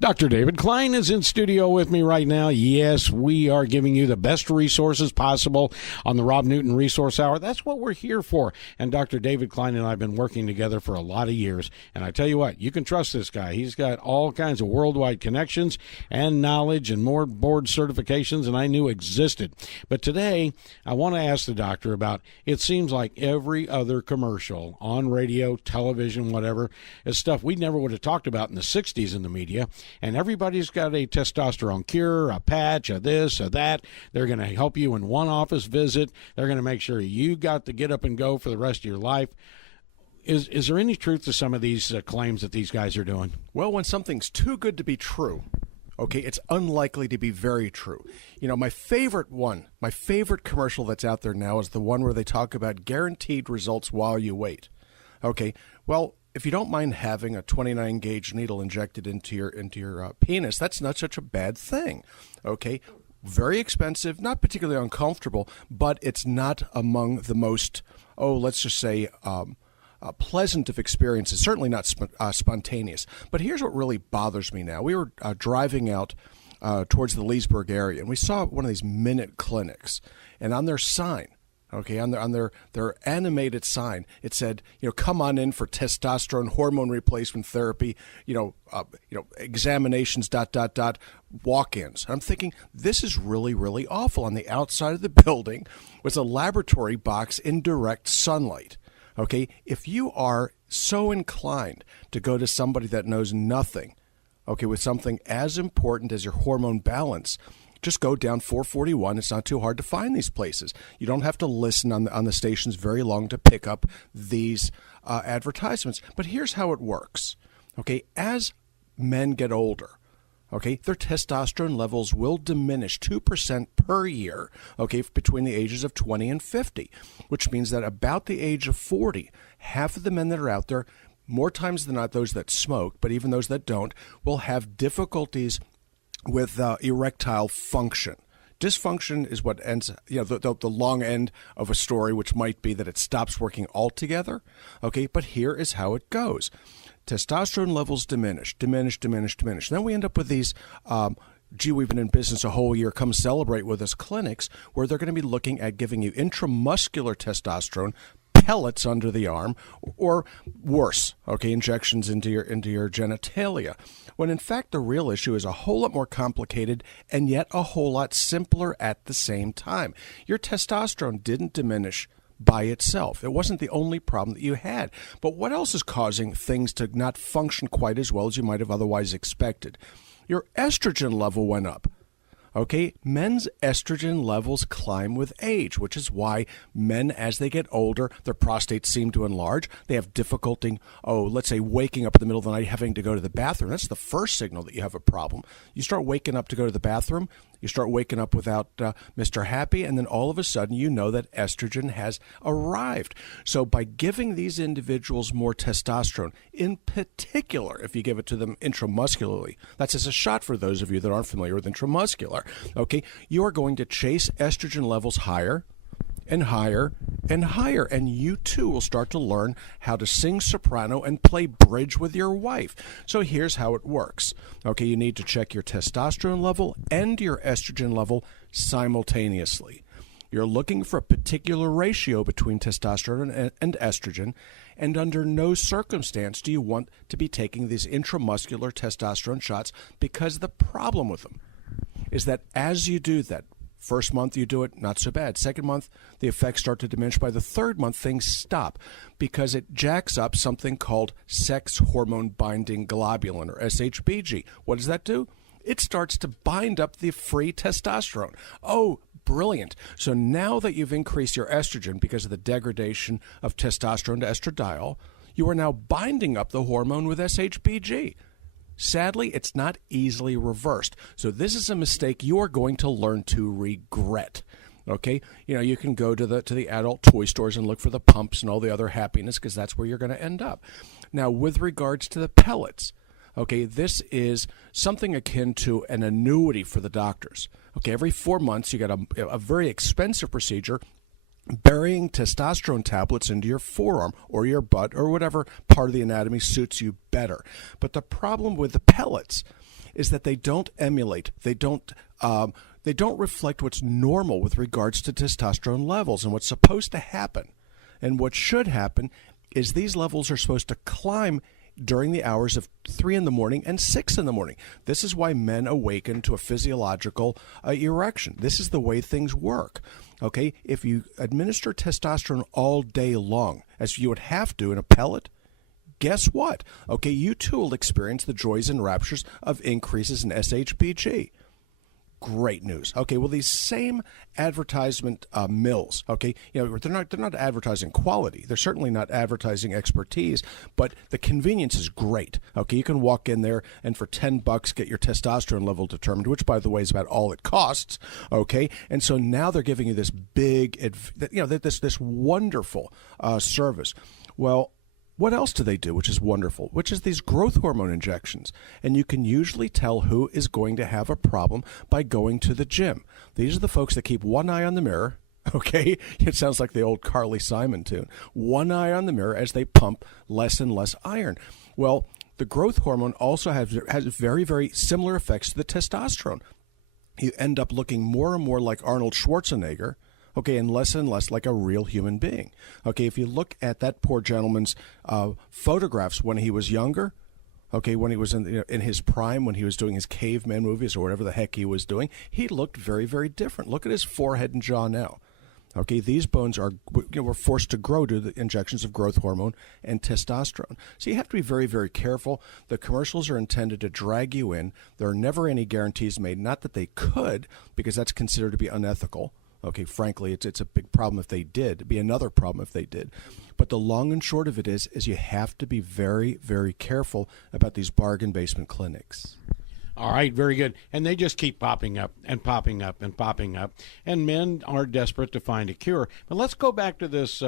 Dr. David Klein is in studio with me right now. Yes, we are giving you the best resources possible on the Rob Newton Resource Hour. That's what we're here for. And Dr. David Klein and I have been working together for a lot of years. And I tell you what, you can trust this guy. He's got all kinds of worldwide connections and knowledge and more board certifications than I knew existed. But today, I want to ask the doctor about, it seems like every other commercial on radio, television, whatever, is stuff we never would have talked about in the 60s in the media. And everybody's got a testosterone cure, a patch, a this, a that. They're going to help you in one office visit. They're going to make sure you got to get up and go for the rest of your life. Is there any truth to some of these claims that these guys are doing? Well, when something's too good to be true, okay, it's unlikely to be very true. You know, my favorite commercial that's out there now is the one where they talk about guaranteed results while you wait. Okay, well, if you don't mind having a 29-gauge needle injected into your penis, that's not such a bad thing, okay? Very expensive, not particularly uncomfortable, but it's not among the most, let's just say, pleasant of experiences, certainly not spontaneous. But here's what really bothers me now. We were driving out towards the Leesburg area, and we saw one of these minute clinics, and on their sign, okay, on their animated sign, it said, come on in for testosterone hormone replacement therapy, examinations, ... walk-ins. I'm thinking, this is really, really awful. On the outside of the building was a laboratory box in direct sunlight. Okay, if you are so inclined to go to somebody that knows nothing, okay, with something as important as your hormone balance, just go down 441. It's not too hard to find these places. You don't have to listen on the stations very long to pick up these advertisements. But here's how it works. Okay, as men get older, okay, their testosterone levels will diminish 2% per year, okay, between the ages of 20 and 50, which means that about the age of 40, half of the men that are out there, more times than not those that smoke, but even those that don't, will have difficulties with erectile function. Dysfunction is what ends, the long end of a story, which might be that it stops working altogether. Okay, but here is how it goes. Testosterone levels diminish. Then we end up with these, we've been in business a whole year, come celebrate with us clinics, where they're going to be looking at giving you intramuscular testosterone, pellets under the arm, or worse, okay, injections into your genitalia. When in fact the real issue is a whole lot more complicated and yet a whole lot simpler at the same time. Your testosterone didn't diminish by itself. It wasn't the only problem that you had. But what else is causing things to not function quite as well as you might have otherwise expected? Your estrogen level went up. Okay, men's estrogen levels climb with age, which is why men, as they get older, their prostates seem to enlarge. They have difficulty, let's say, waking up in the middle of the night, having to go to the bathroom. That's the first signal that you have a problem. You start waking up to go to the bathroom, you start waking up without Mr. Happy, and then all of a sudden you know that estrogen has arrived. So by giving these individuals more testosterone, in particular, if you give it to them intramuscularly, that's as a shot for those of you that aren't familiar with intramuscular, okay, you are going to chase estrogen levels higher and higher and higher, and you too will start to learn how to sing soprano and play bridge with your wife. So here's how it works. Okay, you need to check your testosterone level and your estrogen level simultaneously. You're looking for a particular ratio between testosterone and estrogen, and under no circumstance do you want to be taking these intramuscular testosterone shots, because the problem with them is that as you do that, first month you do it, not so bad. Second month, the effects start to diminish. By the third month, things stop because it jacks up something called sex hormone binding globulin, or SHBG. What does that do? It starts to bind up the free testosterone. Oh, brilliant. So now that you've increased your estrogen because of the degradation of testosterone to estradiol, you are now binding up the hormone with SHBG. Sadly, it's not easily reversed. So this is a mistake you are going to learn to regret. Okay, you can go to the adult toy stores and look for the pumps and all the other happiness, because that's where you're going to end up. Now, with regards to the pellets, okay, this is something akin to an annuity for the doctors. Okay, every 4 months you get a very expensive procedure, burying testosterone tablets into your forearm or your butt or whatever part of the anatomy suits you better. But the problem with the pellets is that they don't emulate, they don't reflect what's normal with regards to testosterone levels and what's supposed to happen. And what should happen is these levels are supposed to climb during the hours of 3 in the morning and 6 in the morning. This is why men awaken to a physiological erection. This is the way things work. Okay, if you administer testosterone all day long, as you would have to in a pellet, guess what? Okay, you too will experience the joys and raptures of increases in SHBG. Great news. Okay, well, these same advertisement mills, okay, they're not advertising quality. They're certainly not advertising expertise, but the convenience is great. Okay, you can walk in there and for $10 get your testosterone level determined, which, by the way, is about all it costs. Okay, and so now they're giving you this big, this wonderful service. Well, what else do they do, which is wonderful, which is these growth hormone injections? And you can usually tell who is going to have a problem by going to the gym. These are the folks that keep one eye on the mirror, okay? It sounds like the old Carly Simon tune. One eye on the mirror as they pump less and less iron. Well, the growth hormone also has very, very similar effects to the testosterone. You end up looking more and more like Arnold Schwarzenegger, okay, and less like a real human being. Okay, if you look at that poor gentleman's photographs when he was younger, okay, when he was in his prime, when he was doing his caveman movies or whatever the heck he was doing, he looked very, very different. Look at his forehead and jaw now. Okay, these bones were forced to grow due to the injections of growth hormone and testosterone. So you have to be very, very careful. The commercials are intended to drag you in. There are never any guarantees made, not that they could, because that's considered to be unethical. Okay, frankly, it's a big problem if they did. It'd be another problem if they did. But the long and short of it is you have to be very, very careful about these bargain basement clinics. All right, very good. And they just keep popping up and popping up and popping up. And men are desperate to find a cure. But let's go back to this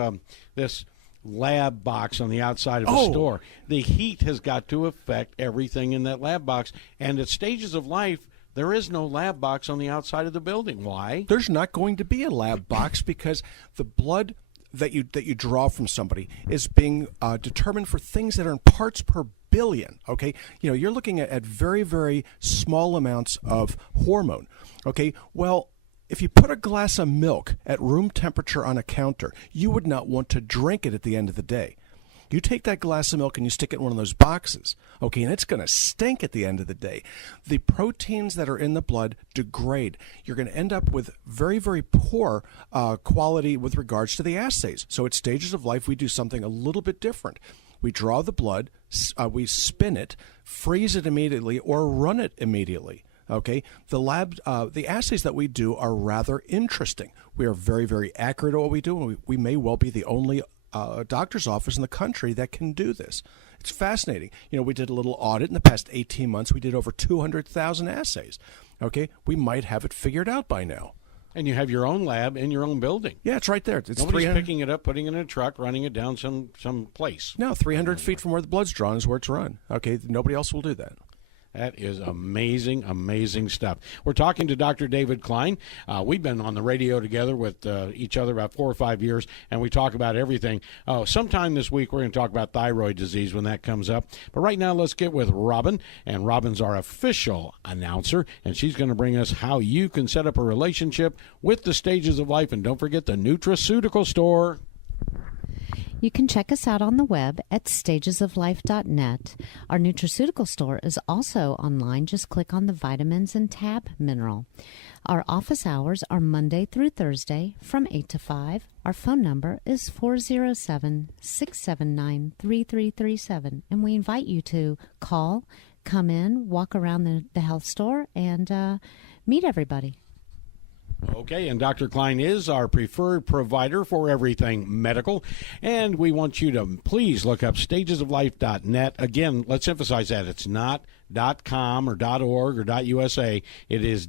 this lab box on the outside of the store. The heat has got to affect everything in that lab box. And at stages of life, there is no lab box on the outside of the building. Why? There's not going to be a lab box because the blood that you draw from somebody is being determined for things that are in parts per billion. Okay, you're looking at very, very small amounts of hormone. Okay, well, if you put a glass of milk at room temperature on a counter, you would not want to drink it at the end of the day. You take that glass of milk and you stick it in one of those boxes, okay, and it's going to stink at the end of the day. The proteins that are in the blood degrade. You're going to end up with very, very poor quality with regards to the assays. So at stages of life, we do something a little bit different. We draw the blood, we spin it, freeze it immediately, or run it immediately. Okay, the assays that we do are rather interesting. We are very, very accurate at what we do, and we may well be the only doctor's office in the country that can do this. It's fascinating. We did a little audit in the past 18 months. We did over 200,000 assays. Okay, we might have it figured out by now. And you have your own lab in your own building. Yeah, it's right there. It's Nobody's picking it up, putting it in a truck, running it down some place. No, 300 feet from where the blood's drawn is where it's run. Okay, nobody else will do that. That is amazing, amazing stuff. We're talking to Dr. David Klein. We've been on the radio together with each other about 4 or 5 years, and we talk about everything. Sometime this week we're going to talk about thyroid disease when that comes up. But right now let's get with Robin, and Robin's our official announcer, and she's going to bring us how you can set up a relationship with the stages of life. And don't forget the Nutraceutical store. You can check us out on the web at stagesoflife.net. Our nutraceutical store is also online. Just click on the vitamins and tab mineral. Our office hours are Monday through Thursday from 8 to 5. Our phone number is 407-679-3337. And we invite you to call, come in, walk around the health store, and meet everybody. Okay, and Dr. Klein is our preferred provider for everything medical, and we want you to please look up stagesoflife.net. Again, let's emphasize that. It's not .com or .org or .usa. It is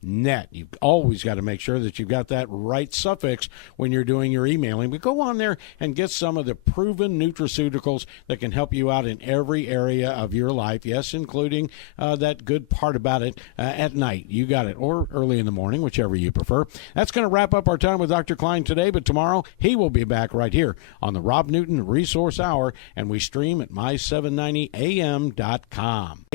.net. You've always got to make sure that you've got that right suffix when you're doing your emailing. But go on there and get some of the proven nutraceuticals that can help you out in every area of your life. Yes, including that good part about it at night. You got it. Or early in the morning, whichever you prefer. That's going to wrap up our time with Dr. Klein today. But tomorrow, he will be back right here on the Rob Newton Resource Hour. And we stream at my790am.com.